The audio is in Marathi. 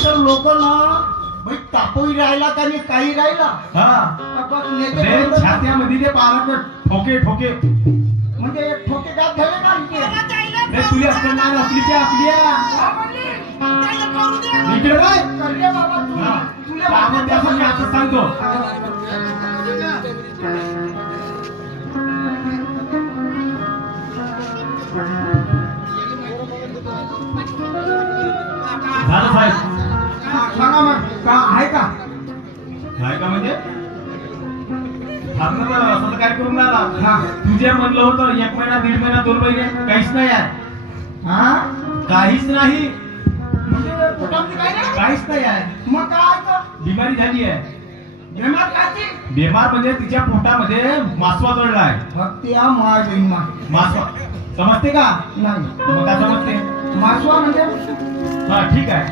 डॉक्टर लोक ना भाई तापोई राहिला का नाही काही राहिला छात्यामध्ये ते पारा ठोके ठोके म्हणजे ठोके का झाले का तुझी असणार आपलीच्या आपल्या इकडे काय करले बाबा तुला आपण त्याचं मी आता सांगतो झालं साहेब सांगा मग का आहे का काय का म्हणजे असं काय करून राहिला तुझे म्हणलं होतं 1 महिना 1.5 महिना 2 महिने काहीच नाही आहे काहीच नाही म्हणजे पोटामध्ये काय नाही काहीच नाही आहे मग काय तर बिमारी झाली आहे बेमार काची बेमार म्हणजे तिच्या पोटामध्ये मासवा जळलाय फक्त या माय बहीण मासवा समजते का नाही मग काय समजते मासवा म्हणजे हा ठीक आहे